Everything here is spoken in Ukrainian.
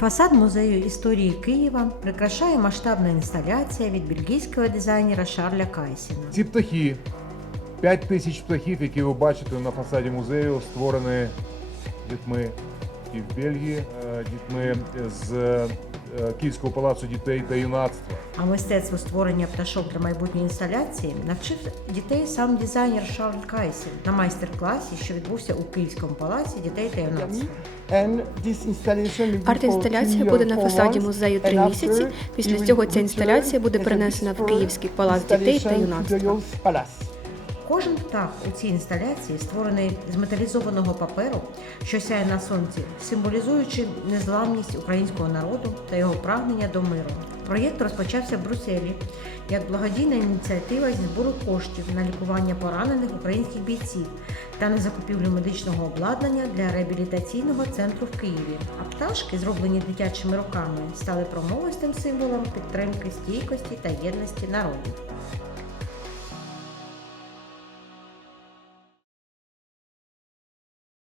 Фасад музею історії Києва прикрашає масштабна інсталяція від бельгійського дизайнера Шарля Кайсіна. Ці птахи, 5 тисяч птахів, які ви бачите на фасаді музею, створені дітьми і в Бельгії, е, дітьми з Київського палацу дітей та юнацтва. А мистецтво створення пташок для майбутньої інсталяції навчив дітей сам дизайнер Шарль Кайсін на майстер-класі, що відбувся у Київському палаці дітей та юнацтва. Арт-інсталяція буде на фасаді музею три місяці. Після цього ця інсталяція буде перенесена в Київський палац дітей та юнацтва. Кожен птах у цій інсталяції створений з металізованого паперу, що сяє на сонці, символізуючи незламність українського народу та його прагнення до миру. Проєкт розпочався в Брюсселі як благодійна ініціатива зі збору коштів на лікування поранених українських бійців та на закупівлю медичного обладнання для реабілітаційного центру в Києві. А пташки, зроблені дитячими руками, стали промовистим символом підтримки стійкості та єдності народів.